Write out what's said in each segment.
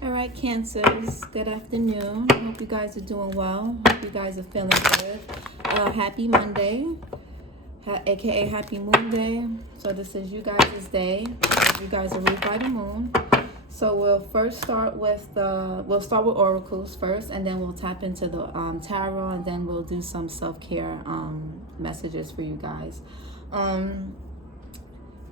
All right, Cancers, good afternoon. Hope you guys are doing well. Hope you guys are feeling good. Happy Monday, aka Happy Moon Day. So this is you guys' day. You guys are ruled by the moon. So we'll first start with oracles first, and then we'll tap into the tarot, and then we'll do some self-care messages for you guys.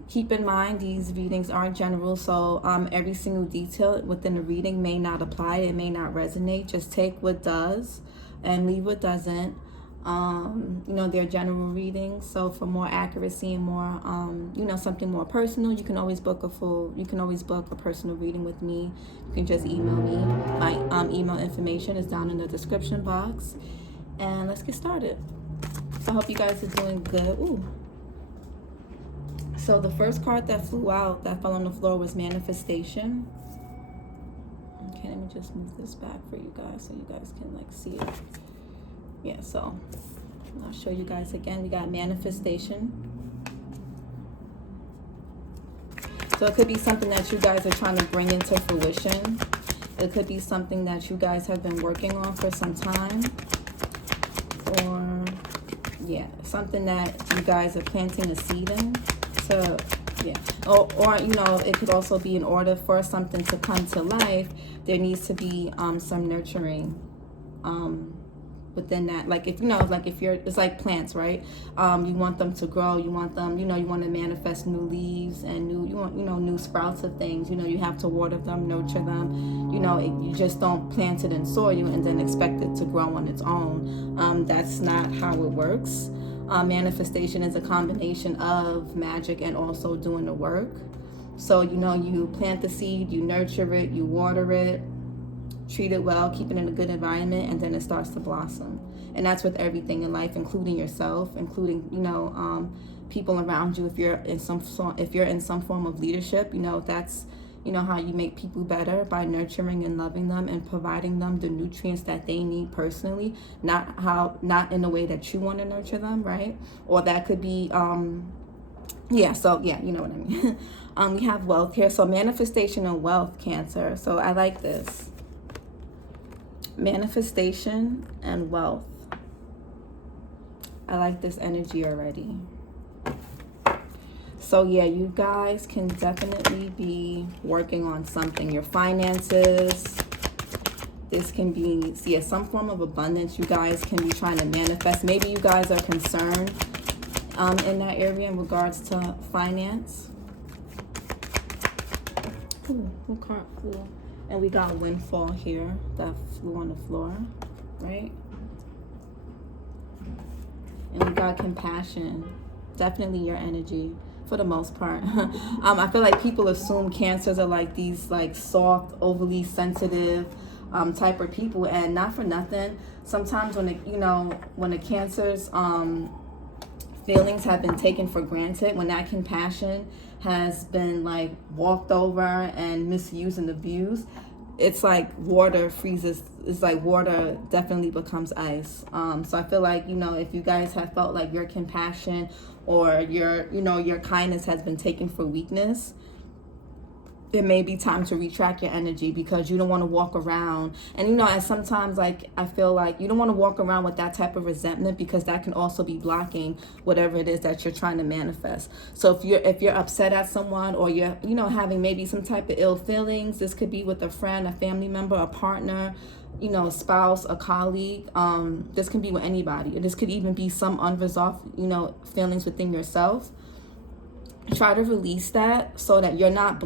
Keep in mind these readings are general, so every single detail within the reading may not apply, it may not resonate. Just take what does and leave what doesn't. They're general readings, so for more accuracy and more something more personal, you can always book a personal reading with me. You can just email me. My email information is down in the description box, and let's get started. So I hope you guys are doing good. Ooh. So the first card that flew out, that fell on the floor, was manifestation. Okay, let me just move this back for you guys so you guys can see it. Yeah, so I'll show you guys again. We got manifestation. So it could be something that you guys are trying to bring into fruition. It could be something that you guys have been working on for some time. Or, yeah, something that you guys are planting a seed in. So, yeah. Or it could also be in order for something to come to life, there needs to be some nurturing within that. It's like plants, right? You want them to grow, you want them, you want to manifest new leaves and new sprouts of things. You have to water them, nurture them. You just don't plant it in soil and then expect it to grow on its own. That's not how it works. Manifestation is a combination of magic and also doing the work. So, you plant the seed, you nurture it, you water it, treat it well, keep it in a good environment, and then it starts to blossom. And that's with everything in life, including yourself, including, people around you. If you're in some form of leadership, that's how you make people better, by nurturing and loving them and providing them the nutrients that they need personally, not in the way that you want to nurture them, right? Or that could be, you know what I mean. We have wealth here. So manifestation and wealth, Cancer. So I like this. Manifestation and wealth. I like this energy already. So yeah, you guys can definitely be working on something. Your finances. This can be, some form of abundance you guys can be trying to manifest. Maybe you guys are concerned in that area in regards to finance. Ooh, what card flew? And we got windfall here that flew on the floor, right? And we got compassion. Definitely your energy. For the most part. I feel like people assume Cancers are like these soft, overly sensitive type of people, and not for nothing. Sometimes when the Cancers feelings have been taken for granted, when that compassion has been walked over and misused and abused, it's like water freezes. It's like water definitely becomes ice. So I feel like, if you guys have felt like your compassion or your kindness has been taken for weakness, it may be time to retract your energy, because you don't want to walk around. And as sometimes I feel like you don't want to walk around with that type of resentment, because that can also be blocking whatever it is that you're trying to manifest. So if you're upset at someone, or you're having maybe some type of ill feelings, this could be with a friend, a family member, a partner, a spouse, a colleague. This can be with anybody. This could even be some unresolved feelings within yourself. Try to release that so that you're not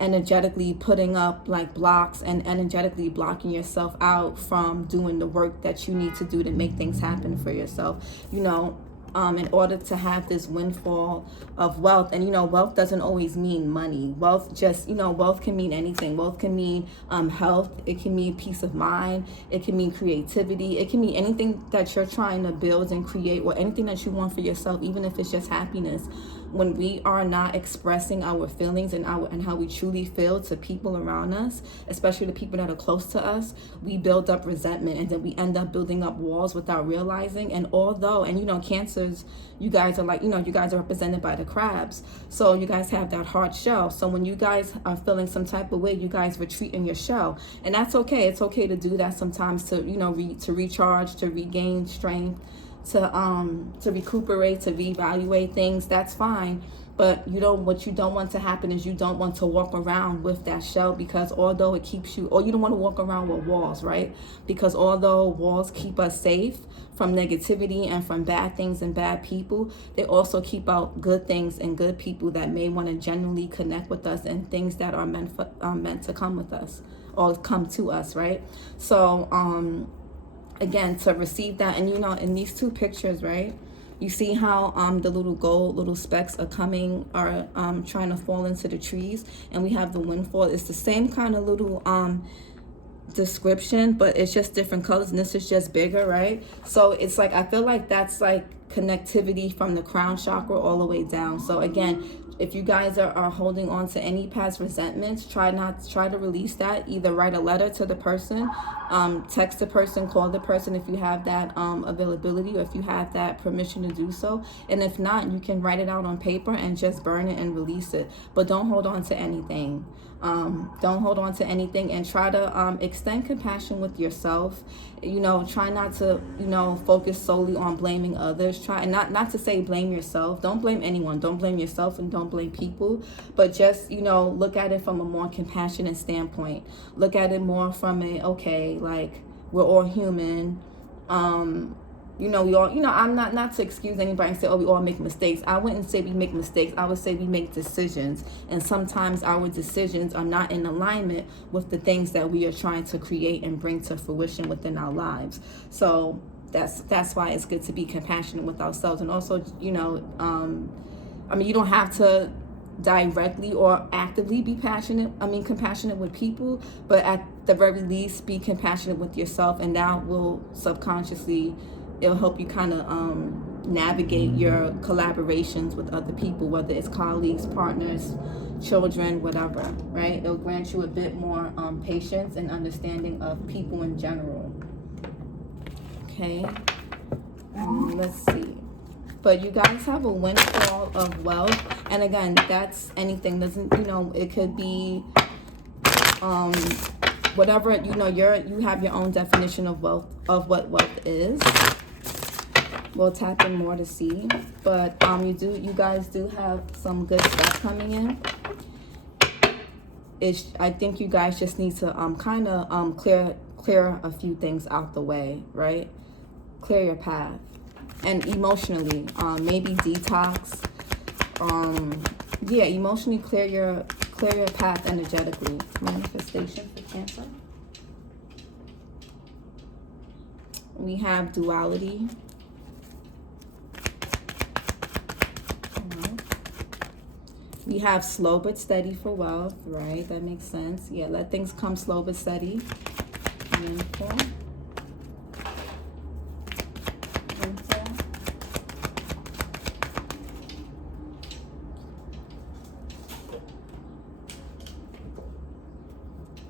energetically putting up blocks and energetically blocking yourself out from doing the work that you need to do to make things happen for yourself. In order to have this windfall of wealth. And wealth doesn't always mean money. Wealth wealth can mean anything. Wealth can mean health. It can mean peace of mind. It can mean creativity. It can mean anything that you're trying to build and create, or anything that you want for yourself, even if it's just happiness. when we are not expressing our feelings and how we truly feel to people around us, especially the people that are close to us, we build up resentment, and then we end up building up walls without realizing. And although, and Cancers, you guys are like, you guys are represented by the crabs, so you guys have that hard shell. So when you guys are feeling some type of way, you guys retreat in your shell, and that's okay. It's okay to do that sometimes, to to recharge, to regain strength, to recuperate, to reevaluate things. That's fine. But what you don't want to happen is you don't want to walk around with that shell, because although it keeps you, or you don't want to walk around with walls, right? Because although walls keep us safe from negativity and from bad things and bad people, they also keep out good things and good people that may want to genuinely connect with us, and things that are meant to come with us or come to us, right? So again, to receive that. And in these two pictures, right, you see how the little specks are trying to fall into the trees, and we have the windfall. It's the same kind of little description, but it's just different colors, and this is just bigger, right? So it's like, I feel like that's like connectivity from the crown chakra all the way down. So again, if you guys are holding on to any past resentments, try to release that. Either write a letter to the person, text the person, call the person if you have that availability, or if you have that permission to do so. And if not, you can write it out on paper and just burn it and release it. But don't hold on to anything. Don't hold on to anything, and try to extend compassion with yourself. Try not to focus solely on blaming others. Try not to say blame yourself. Don't blame anyone. Don't blame yourself, and don't blame people, but just look at it from a more compassionate standpoint. Look at it more from a, okay, like, we're all human. We all, I'm not to excuse anybody and say, oh, we all make mistakes. I wouldn't say we make mistakes. I would say we make decisions. And sometimes our decisions are not in alignment with the things that we are trying to create and bring to fruition within our lives. So that's why it's good to be compassionate with ourselves. And also, you don't have to directly or actively be compassionate with people, but at the very least, be compassionate with yourself, and that will subconsciously, it'll help you kind of navigate your collaborations with other people, whether it's colleagues, partners, children, whatever, right? It'll grant you a bit more patience and understanding of people in general. Okay, let's see. But you guys have a windfall of wealth, and again, that's anything. Doesn't it could be whatever you have your own definition of wealth, of what wealth is. We'll tap in more to see, but you guys do have some good stuff coming in. I think you guys just need to kind of clear a few things out the way, right? Clear your path, and emotionally, maybe detox. Emotionally clear your path energetically. Manifestation for Cancer. We have duality. We have slow but steady for wealth, right? That makes sense. Yeah, let things come slow but steady. Windfall.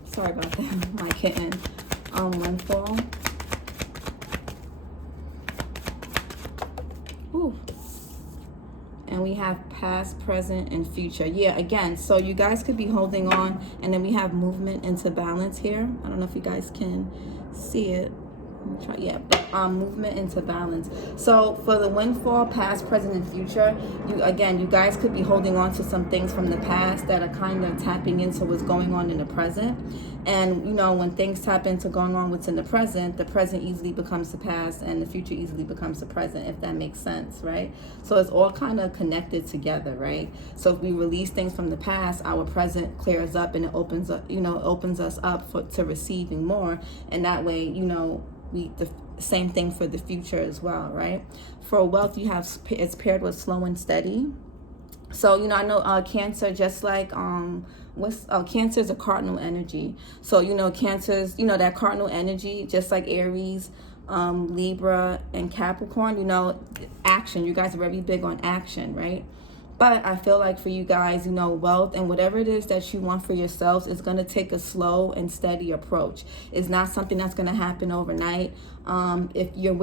Sorry about that, my kitten. Windfall. Ooh. And we have past, present, and future. Yeah, again, so you guys could be holding on, and then we have movement into balance here. I don't know if you guys can see it. But movement into balance. So for the windfall, past, present, and future, you guys could be holding on to some things from the past that are kind of tapping into what's going on in the present. And when things tap into going on what's in the present easily becomes the past, and the future easily becomes the present, if that makes sense, right? So it's all kind of connected together, right? So if we release things from the past, our present clears up, and it opens us up to receiving more, and that way, the same thing for the future as well, right? For wealth, it's paired with slow and steady. So I know Cancer, just like Cancer is a cardinal energy. So Cancer's that cardinal energy, just like Aries, Libra, and Capricorn. Action. You guys are very big on action, right? But I feel like for you guys, you know, wealth and whatever it is that you want for yourselves is going to take a slow and steady approach. It's not something that's going to happen overnight. If you're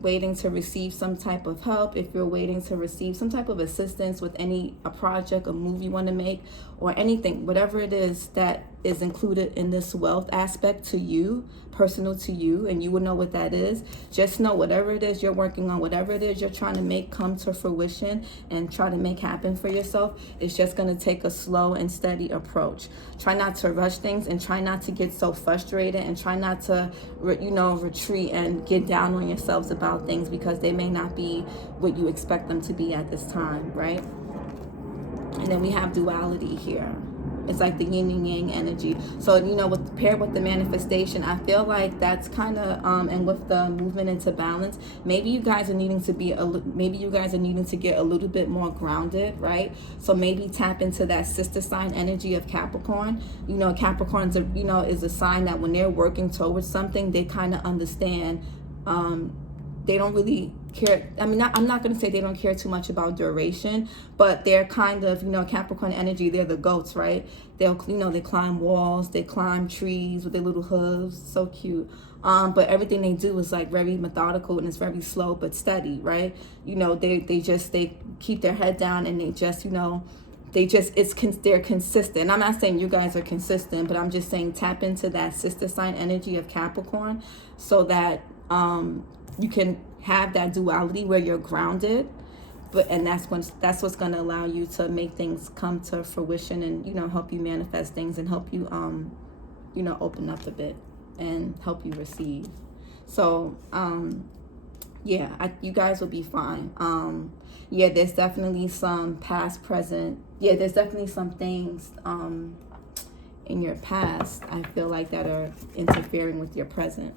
waiting to receive some type of help, if you're waiting to receive some type of assistance with a project, a move you want to make, or anything, whatever it is that is included in this wealth aspect to you, personal to you, and you will know what that is. Just know whatever it is you're working on, whatever it is you're trying to make come to fruition and try to make happen for yourself, it's just going to take a slow and steady approach. Try not to rush things, and try not to get so frustrated, and try not to retreat and get down on yourselves about things because they may not be what you expect them to be at this time, right? And then we have duality here. It's like the yin and yang energy. So, paired with the manifestation, I feel like that's kind of, and with the movement into balance, maybe you guys are needing to get a little bit more grounded, right? So maybe tap into that sister sign energy of Capricorn. Capricorn is a sign that when they're working towards something, they kind of understand, they don't really care. I'm not going to say they don't care too much about duration, but they're kind of, Capricorn energy, they're the goats, right? They climb walls, they climb trees with their little hooves, so cute. But everything they do is like very methodical, and it's very slow but steady, right? They keep their head down, and they're consistent. I'm not saying you guys are consistent, but I'm just saying tap into that sister sign energy of Capricorn so that you can have that duality where you're grounded, and that's what's going to allow you to make things come to fruition, and help you manifest things, and help you open up a bit and help you receive. So you guys will be fine. There's definitely some past, present. There's definitely some things in your past, I feel like, that are interfering with your present.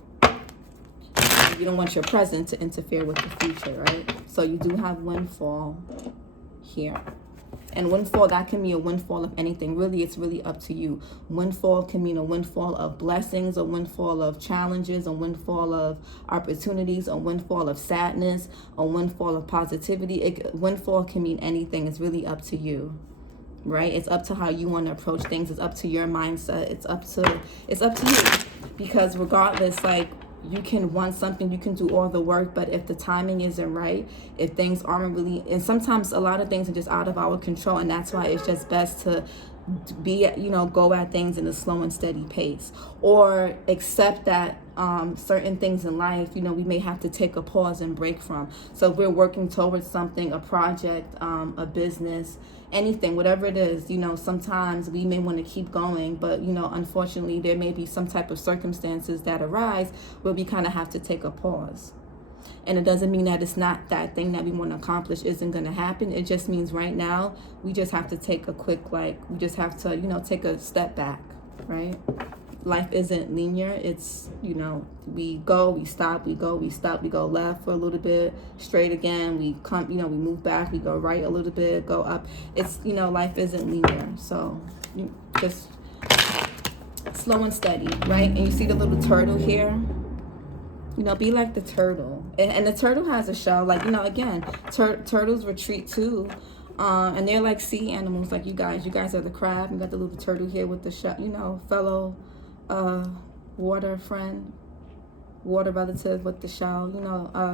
You don't want your present to interfere with the future, right? So you do have windfall here. And windfall, that can be a windfall of anything. Really, it's really up to you. Windfall can mean a windfall of blessings, a windfall of challenges, a windfall of opportunities, a windfall of sadness, a windfall of positivity. Windfall can mean anything. It's really up to you, right? It's up to how you want to approach things. It's up to your mindset. It's up to you. Because regardless, like, you can want something, you can do all the work, but if the timing isn't right, if things aren't really, and sometimes a lot of things are just out of our control, and that's why it's just best to go at things in a slow and steady pace, or accept that certain things in life, we may have to take a pause and break from. So if we're working towards something, a project, a business, anything, whatever it is, sometimes we may want to keep going, but unfortunately there may be some type of circumstances that arise where we kind of have to take a pause. And it doesn't mean that it's not that thing that we want to accomplish isn't going to happen. It just means right now we just have to take a quick, we just have to, take a step back, right? Life isn't linear. It's, we go, we stop, we go, we stop, we go left for a little bit, straight again, we come, we move back, we go right a little bit, go up. It's, life isn't linear. So you just slow and steady, right? And you see the little turtle here? Be like the turtle. And the turtle has a shell, again, turtles retreat too. And they're like sea animals, like you guys. You guys are the crab. You got the little turtle here with the shell, fellow water friend, water relative with the shell.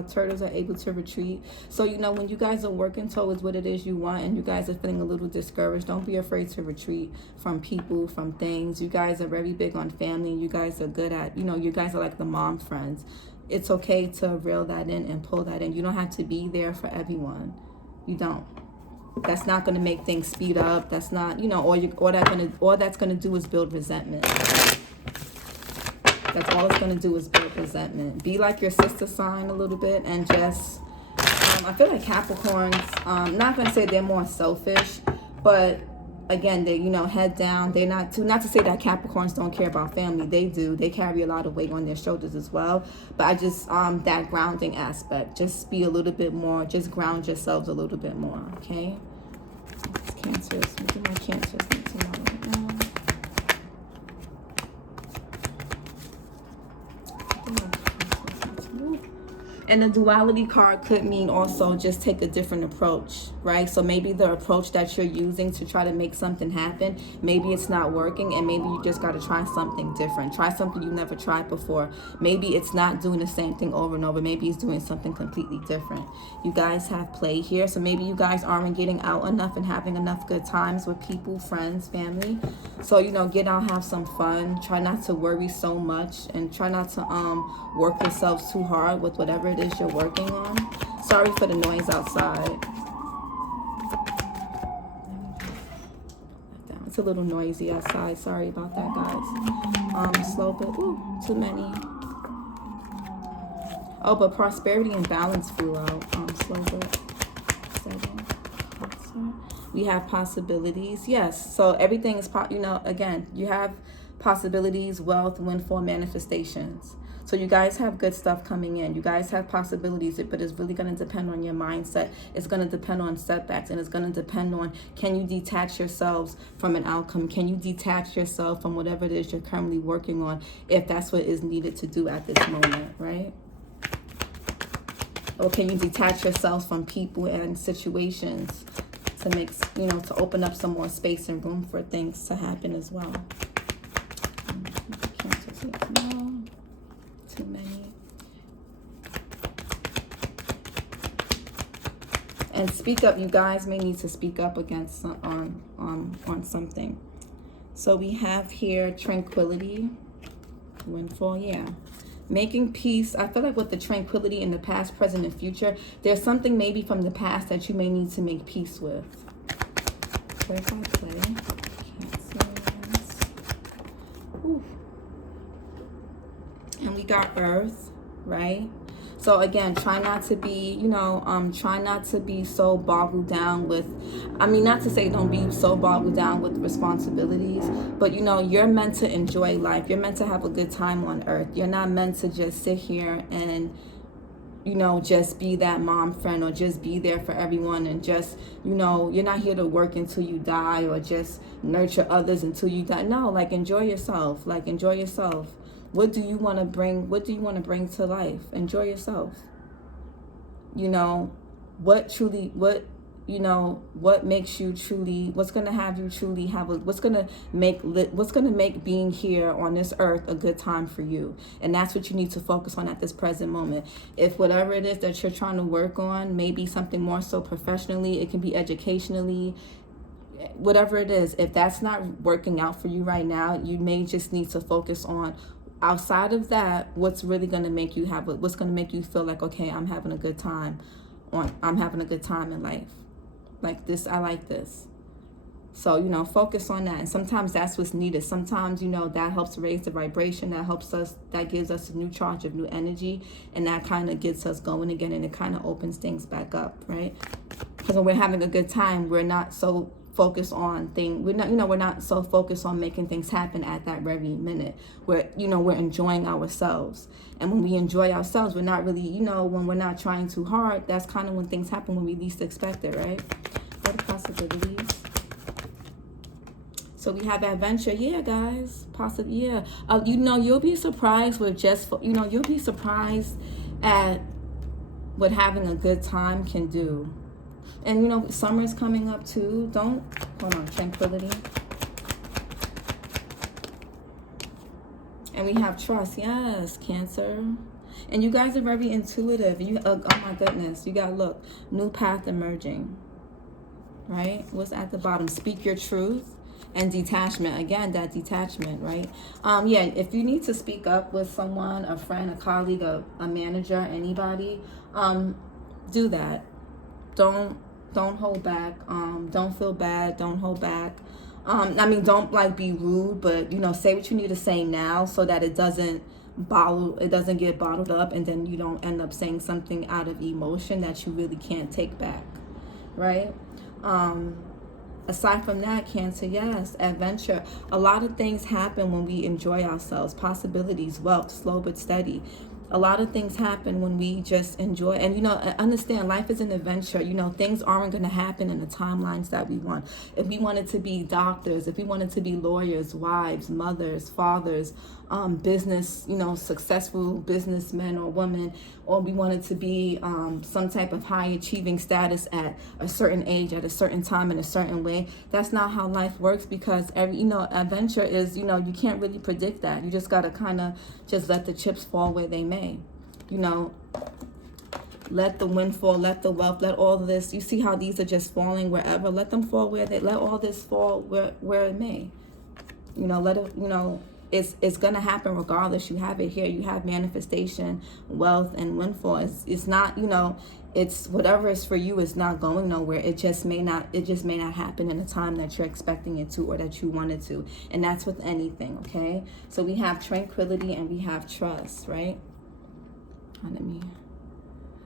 Turtles are able to retreat. So, when you guys are working towards what it is you want, and you guys are feeling a little discouraged, don't be afraid to retreat from people, from things. You guys are very big on family. You guys are good at, you guys are like the mom friends. It's okay to reel that in and pull that in. You don't have to be there for everyone. You don't. That's not going to make things speed up. That's not, all that's going to do is build resentment. That's all it's going to do is build resentment. Be like your sister sign a little bit, and just, I feel like Capricorns, not going to say they're more selfish, but again, they, head down. They're not to say that Capricorns don't care about family. They do. They carry a lot of weight on their shoulders as well. But I just, that grounding aspect, just be a little bit more, just ground yourselves a little bit more, okay? Cancers, look at my Cancers tomorrow. And the duality card could mean also just take a different approach, right? So maybe the approach that you're using to try to make something happen, maybe it's not working, and maybe you just got to try something different. Try something you never tried before. Maybe it's not doing the same thing over and over. Maybe it's doing something completely different. You guys have play here. So maybe you guys aren't getting out enough and having enough good times with people, friends, family. So, you know, get out, have some fun. Try not to worry so much, and try not to work yourselves too hard with whatever it is you're working on. Sorry for the noise outside. It's a little noisy outside. Sorry about that, guys. Slow, but too many. Oh, but prosperity and balance flew out. Slow, but 7. We have possibilities. Yes. So everything is, you know, again, you have possibilities, wealth, windfall, manifestations. So you guys have good stuff coming in. You guys have possibilities, but it's really going to depend on your mindset. It's going to depend on setbacks, and it's going to depend on, can you detach yourselves from an outcome? Can you detach yourself from whatever it is you're currently working on, if that's what is needed to do at this moment, right? Or can you detach yourself from people and situations to make, you know, to open up some more space and room for things to happen as well? Too many. And speak up. You guys may need to speak up against on something. So we have here tranquility, windfall. Yeah, making peace. I feel like with the tranquility in the past, present, and future, there's something maybe from the past that you may need to make peace with. Clarify play. And we got earth, right? So again, try not to be, you know, try not to be so boggled down with, I mean, not to say don't be so boggled down with responsibilities, but you know, you're meant to enjoy life. You're meant to have a good time on earth. You're not meant to just sit here and, you know, just be that mom friend, or just be there for everyone, and just, you know, you're not here to work until you die, or just nurture others until you die. No, like, enjoy yourself. Like, enjoy yourself. What do you want to bring? What do you want to bring to life? Enjoy yourself. You know, what makes you truly, what's going to have you truly have what's going to make being here on this earth a good time for you. And that's what you need to focus on at this present moment. If whatever it is that you're trying to work on, maybe something more so professionally, it can be educationally, whatever it is, if that's not working out for you right now, you may just need to focus on, outside of that, what's really going to make you what's going to make you feel like, okay, I'm having a good time in life. Like this, I like this. So, you know, focus on that. And sometimes that's what's needed. Sometimes, you know, that helps raise the vibration, that gives us a new charge of new energy, and that kind of gets us going again, and it kind of opens things back up, right? Because when we're having a good time, we're not so focused on we're not so focused on making things happen at that very minute. We're enjoying ourselves. And when we enjoy ourselves, we're not really, you know, when we're not trying too hard, that's kind of when things happen when we least expect it, right? What are possibilities? So we have adventure. Yeah, guys. Yeah. You know, you'll be surprised you'll be surprised at what having a good time can do. And, you know, summer's coming up too. Hold on, tranquility. And we have trust. Yes, Cancer. And you guys are very intuitive. Oh my goodness. You got, look, new path emerging. Right? What's at the bottom? Speak your truth. And detachment. Again, that detachment, right? Yeah, if you need to speak up with someone, a friend, a colleague, a manager, anybody, do that. Don't hold back. Don't feel bad. Don't hold back. Don't like be rude, but, you know, say what you need to say now, so that it doesn't get bottled up, and then you don't end up saying something out of emotion that you really can't take back, right? Aside from that, Cancer, yes, adventure. A lot of things happen when we enjoy ourselves. Possibilities, wealth, slow but steady. A lot of things happen when we just enjoy. And, you know, understand life is an adventure. You know, things aren't going to happen in the timelines that we want. If we wanted to be doctors, if we wanted to be lawyers, wives, mothers, fathers, business, you know, successful businessmen or women, or we wanted to be some type of high achieving status at a certain age, at a certain time, in a certain way, that's not how life works, because every, you know, adventure is, you know, you can't really predict that. You just got to kind of just let the chips fall where they may. You know, let the windfall, let the wealth, let all of this, you see how these are just falling wherever, let them fall where they, let all this fall where it may. You know, let it, you know, it's going to happen regardless. You have it here. You have manifestation, wealth, and windfall. It's not, you know, it's whatever is for you is not going nowhere. It just may not happen in the time that you're expecting it to, or that you want it to. And that's with anything, okay? So we have tranquility and we have trust, right?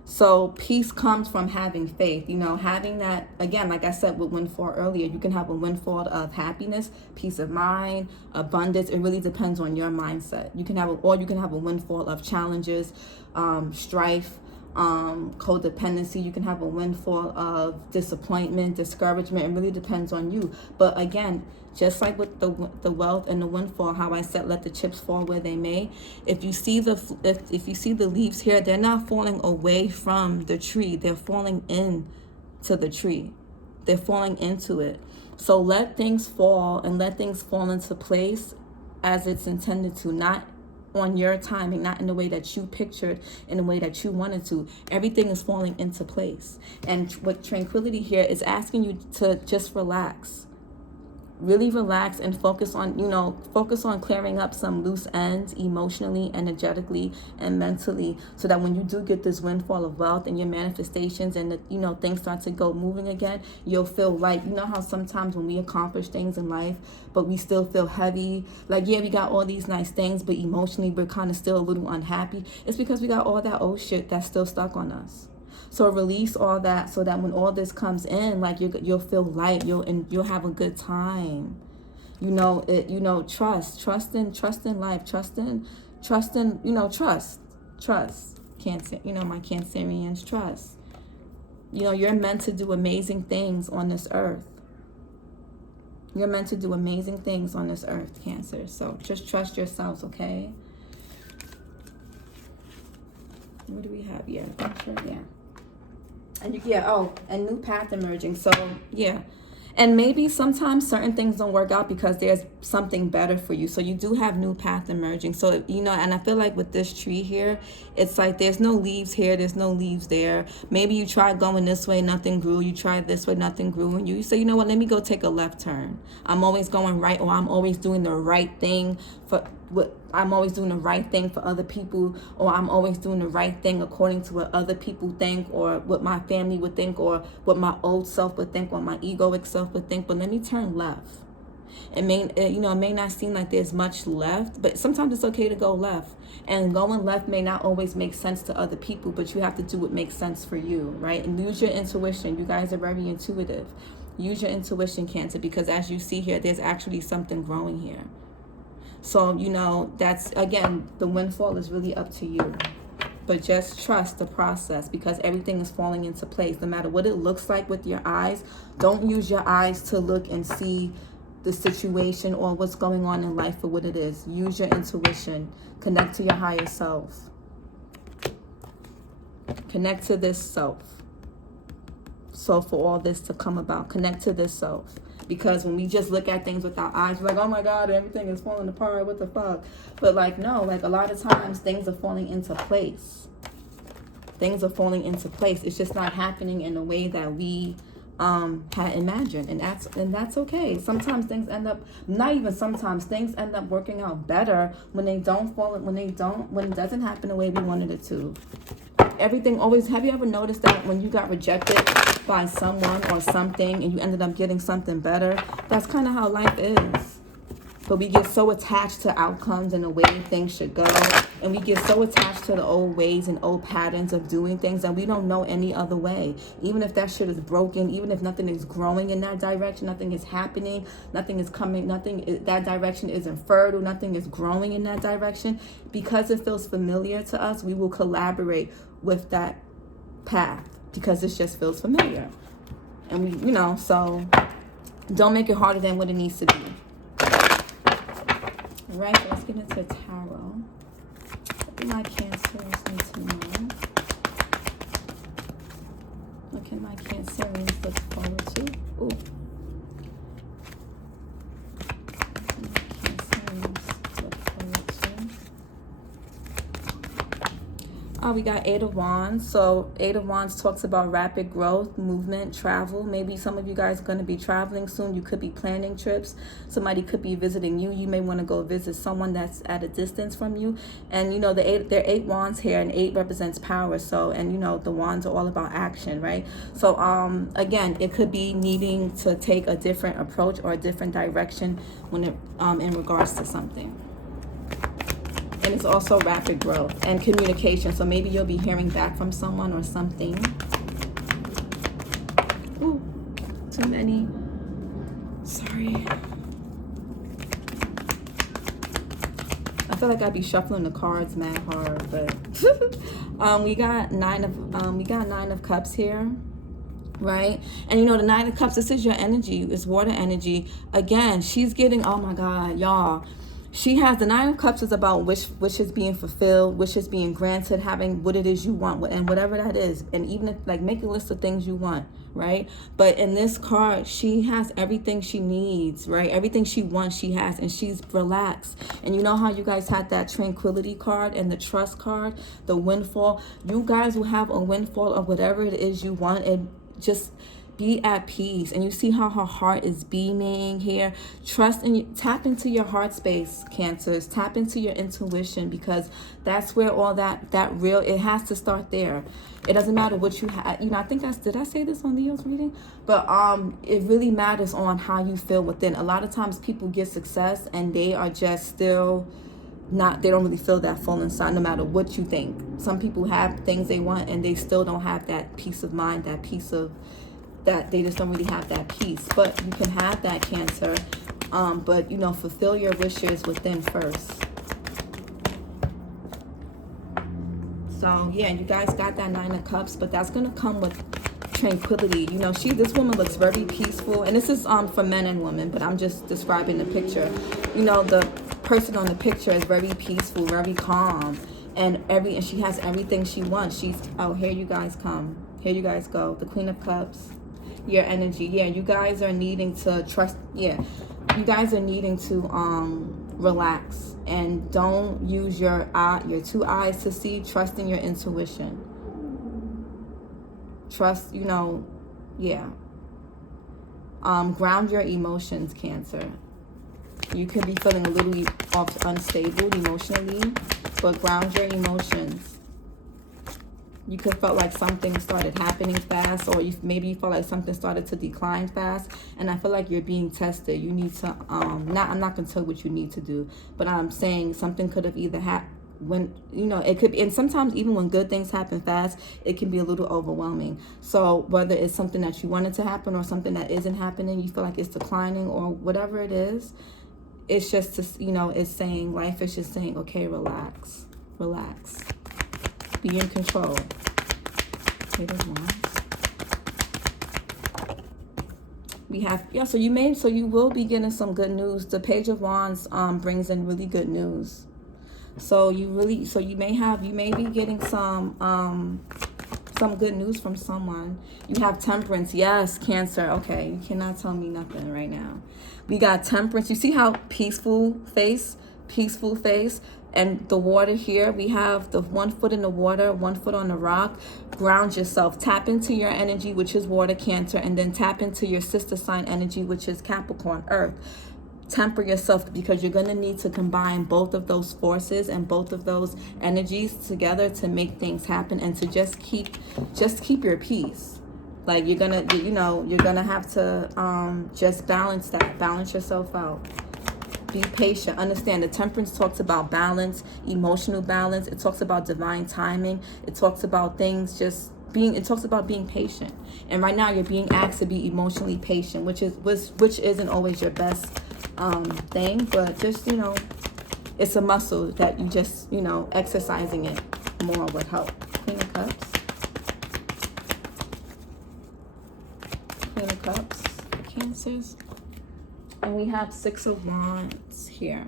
So peace comes from having faith, you know, having that, again, like I said with windfall earlier, you can have a windfall of happiness, peace of mind, abundance. It really depends on your mindset. You can have a windfall of challenges, strife, codependency. You can have a windfall of disappointment, discouragement. It really depends on you. But again, just like with the wealth and the windfall, how I said, let the chips fall where they may. If you see if you see the leaves here, they're not falling away from the tree. They're falling into the tree. They're falling into it. So let things fall, and let things fall into place as it's intended to, not on your timing, not in the way that you pictured, in the way that you wanted to. Everything is falling into place. And what tranquility here is asking you to just relax. Really relax and focus on, you know, clearing up some loose ends emotionally, energetically, and mentally, so that when you do get this windfall of wealth and your manifestations, and you know, things start to go moving again, you'll feel light. You know how sometimes when we accomplish things in life, but we still feel heavy, like, yeah, we got all these nice things, but emotionally we're kind of still a little unhappy. It's because we got all that old shit that's still stuck on us. So release all that, so that when all this comes in, like, you'll feel light, you'll have a good time. You know, trust in life, trust in, you know, trust. Cancer, you know, my Cancerians, trust. You know, you're meant to do amazing things on this earth. You're meant to do amazing things on this earth, Cancer. So just trust yourselves, okay? What do we have here? Yeah. And and new path emerging. So yeah, and maybe sometimes certain things don't work out because there's something better for you. So you do have new path emerging. So, you know, and I feel like with this tree here, it's like there's no leaves here, there's no leaves there. Maybe you tried going this way, nothing grew. You tried this way, nothing grew. And you say, you know what, let me go take a left turn. I'm always going right, or I'm always doing the right thing for other people, or I'm always doing the right thing according to what other people think, or what my family would think, or what my old self would think, or my egoic self would think. But let me turn left. It may not seem like there's much left, but sometimes it's okay to go left. And going left may not always make sense to other people, but you have to do what makes sense for you, right? And use your intuition. You guys are very intuitive. Use your intuition, Cancer, because as you see here, there's actually something growing here. So, you know, that's, again, the windfall is really up to you. But just trust the process, because everything is falling into place. No matter what it looks like with your eyes, don't use your eyes to look and see the situation or what's going on in life for what it is. Use your intuition. Connect to your higher self. Connect to this self. So for all this to come about, connect to this self. Because when we just look at things with our eyes, we're like, oh my God, everything is falling apart, what the fuck? But like, no, like a lot of times things are falling into place. Things are falling into place. It's just not happening in a way that we had imagined. And that's okay. Sometimes things end up, things end up working out better when it doesn't happen the way we wanted it to. Everything always, have you ever noticed that when you got rejected by someone or something and you ended up getting something better? That's kind of how life is. But we get so attached to outcomes and the way things should go, And we get so attached to the old ways and old patterns of doing things that we don't know any other way. Even if that shit is broken, even if nothing is growing in that direction, nothing is happening, nothing is coming, that direction isn't fertile, nothing is growing in that direction. Because it feels familiar to us, we will collaborate with that path because it just feels familiar. And we, so don't make it harder than what it needs to be. All right, so let's get into tarot. What do my Cancerians need to know? What can my Cancerians look forward to? Ooh. We got Eight of Wands. So Eight of Wands talks about rapid growth, movement, travel. Maybe some of you guys are going to be traveling soon. You could be planning trips. Somebody could be visiting you. You may want to go visit someone that's at a distance from you. And there are 8 wands here, and 8 represents power. So, and the wands are all about action, right? So again, it could be needing to take a different approach or a different direction when it in regards to something. And it's also rapid growth and communication. So maybe you'll be hearing back from someone or something. Ooh, too many. Sorry. I feel like I'd be shuffling the cards mad hard, but we got nine of Cups here. Right? And the Nine of Cups, this is your energy. It's water energy. Again, she's getting, oh my God, y'all. She has the Nine of Cups is about wishes being fulfilled, wishes being granted, having what it is you want, and whatever that is. And even if, make a list of things you want, right? But in this card, she has everything she needs, right? Everything she wants, she has, and she's relaxed. And you know how you guys had that tranquility card and the trust card, the windfall? You guys will have a windfall of whatever it is you want, and just be at peace. And you see how her heart is beaming here. Trust and tap into your heart space, Cancers. Tap into your intuition, because that's where all that real, it has to start there. It doesn't matter what you have. I think did I say this on Leo's reading? But it really matters on how you feel within. A lot of times people get success and they are just still they don't really feel that full inside, no matter what you think. Some people have things they want and they still don't have that peace of mind, that peace of that they just don't really have that peace. But you can have that, Cancer. But fulfill your wishes within first. So yeah, you guys got that Nine of Cups, but that's gonna come with tranquility. This woman looks very peaceful, and this is for men and women, but I'm just describing the picture. The person on the picture is very peaceful, very calm, and she has everything she wants. Here you guys come. Here you guys go. The Queen of Cups. Your energy. Yeah, you guys are needing to trust. Yeah, you guys are needing to relax, and don't use your 2 eyes to see. Trust in your intuition. Trust, yeah. Ground your emotions, Cancer. You could be feeling a little unstable emotionally, but ground your emotions. You could felt like something started happening fast, or maybe you felt like something started to decline fast, and I feel like you're being tested. You need to I'm not gonna tell you what you need to do, but I'm saying something could have either happened when it could be, and sometimes even when good things happen fast, it can be a little overwhelming. So whether it's something that you wanted to happen or something that isn't happening, you feel like it's declining or whatever it is, it's just it's saying, life is just saying, okay, relax, be in control. We have, so you will be getting some good news. The Page of Wands brings in really good news. So you may be getting some good news from someone. You have Temperance. Yes, Cancer. Okay, you cannot tell me nothing right now. We got Temperance. You see how peaceful face, and the water here. We have the 1 foot in the water, 1 foot on the rock. Ground yourself. Tap into your energy, which is water, Cancer, and then tap into your sister sign energy, which is Capricorn, Earth. Temper yourself, because you're going to need to combine both of those forces and both of those energies together to make things happen, and to just keep your peace. Like you're going to have to just balance yourself out. Be patient. Understand the Temperance talks about balance, emotional balance. It talks about divine timing. It talks about things just being, it talks about being patient. And right now you're being asked to be emotionally patient, which isn't always your best thing, but just, you know, it's a muscle that you just, you know, exercising it more would help. Queen of Cups. Queen of Cups, Cancers. And we have Six of Wands here.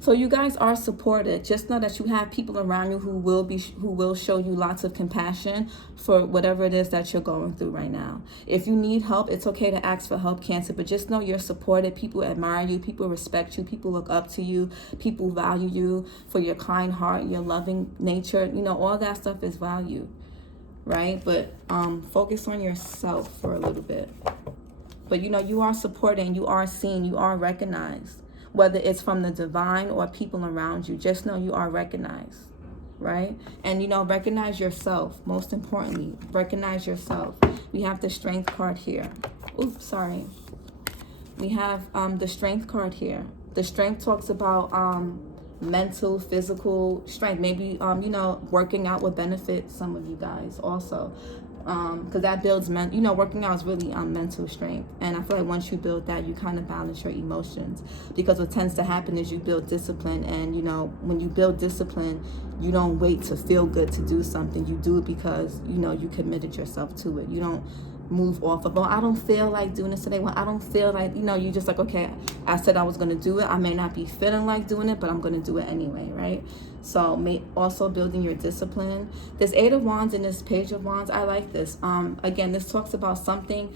So you guys are supported. Just know that you have people around you who will show you lots of compassion for whatever it is that you're going through right now. If you need help, it's okay to ask for help, Cancer, but just know you're supported. People admire you, people respect you, people look up to you, people value you for your kind heart, your loving nature. You know, all that stuff is valued, right? But focus on yourself for a little bit. But you know, you are supported and you are seen, you are recognized. Whether it's from the divine or people around you, just know you are recognized, right? And, you know, recognize yourself. Most importantly, recognize yourself. We have the Strength card here. Oops, sorry. We have the Strength card here. The Strength talks about mental, physical strength. Maybe, you know, working out would benefit some of you guys also. Because that builds working out is really mental strength, and I feel like once you build that, you kind of balance your emotions, because what tends to happen is you build discipline, and you know, when you build discipline, you don't wait to feel good to do something. You do it because you know you committed yourself to it. You don't move off of, oh, I don't feel like doing this today. Well, I don't feel like, you know, you just like, okay, I said I was going to do it. I may not be feeling like doing it, but I'm going to do it anyway, right? So also building your discipline. This Eight of Wands and this Page of Wands, I like this. Again, this talks about something,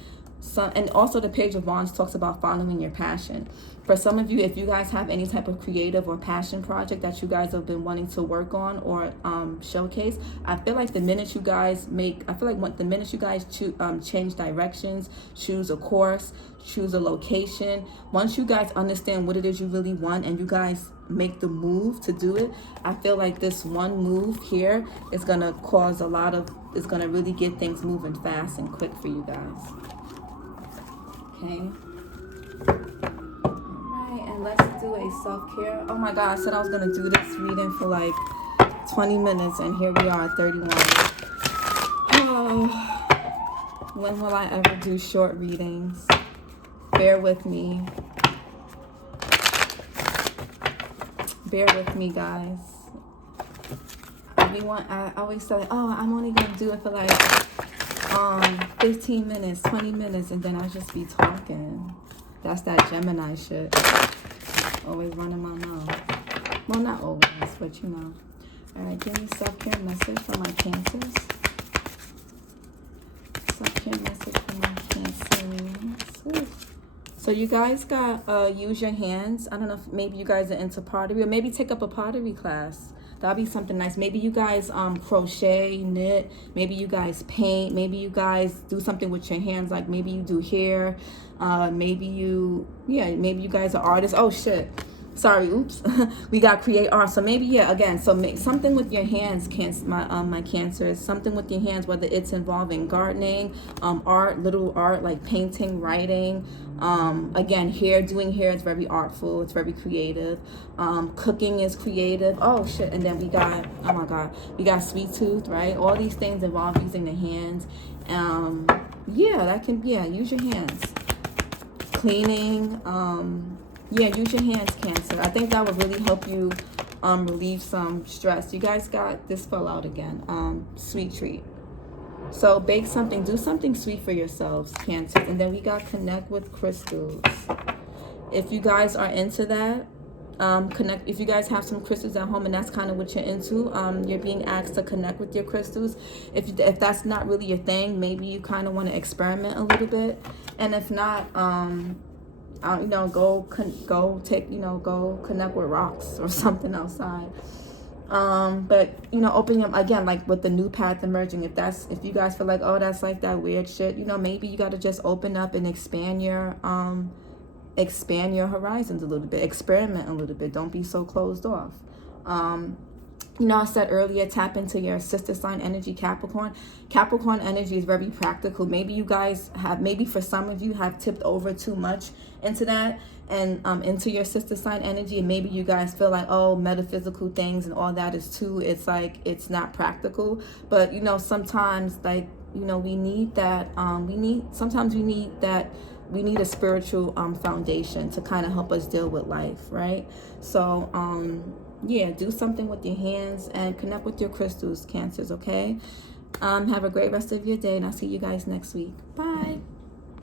and also the Page of Wands talks about following your passion. For some of you, if you guys have any type of creative or passion project that you guys have been wanting to work on or showcase, I feel like the minute you guys the minute you guys change directions, choose a course, choose a location, once you guys understand what it is you really want and you guys make the move to do it, I feel like this one move here is going to cause it's going to really get things moving fast and quick for you guys. Okay. Let's do a self-care. Oh my God, I said I was going to do this reading for like 20 minutes and here we are at 31. Oh, when will I ever do short readings? Bear with me. Bear with me, guys. I always say, oh, I'm only going to do it for like 15 minutes, 20 minutes, and then I'll just be talking. That's that Gemini shit. Always running my mouth. Well, not always, but you know. All right, give me self-care message for my Cancers. Self-care message for my Cancers. So you guys got use your hands. I don't know if maybe you guys are into pottery, or maybe take up a pottery class. That'll be something nice. Maybe you guys crochet, knit. Maybe you guys paint. Maybe you guys do something with your hands, like maybe you do hair. Maybe you guys are artists. Oh shit, sorry, oops. We got create art. So maybe, again, so make something with your hands, my Cancers, something with your hands, whether it's involving gardening, art, little art like painting, writing. Again, doing hair is very artful, it's very creative. Cooking is creative. Oh shit. And then we got, oh my God, we got Sweet Tooth, right? All these things involve using the hands. Use your hands. Cleaning, use your hands, Cancer. I think that would really help you relieve some stress. You guys got, this fell out again, sweet treat. So bake something, do something sweet for yourselves, Cancer. And then we got connect with crystals. If you guys are into that, if you guys have some crystals at home and that's kind of what you're into, you're being asked to connect with your crystals. If that's not really your thing, maybe you kind of want to experiment a little bit. And if not, go connect with rocks or something outside. But open them again, like with the new path emerging. If you guys feel like, oh, that's like that weird shit, maybe you got to just open up and expand your horizons a little bit, experiment a little bit. Don't be so closed off. You know, I said earlier, tap into your sister sign energy, Capricorn. Capricorn energy is very practical. Maybe you guys have, maybe for some of you have tipped over too much into that and into your sister sign energy. And maybe you guys feel like, oh, metaphysical things and all that is too, it's like, it's not practical. But, you know, sometimes, like, you know, we need that, sometimes we need that, we need a spiritual foundation to kind of help us deal with life, right? So, yeah, do something with your hands and connect with your crystals, Cancers, okay? Have a great rest of your day, and I'll see you guys next week. Bye.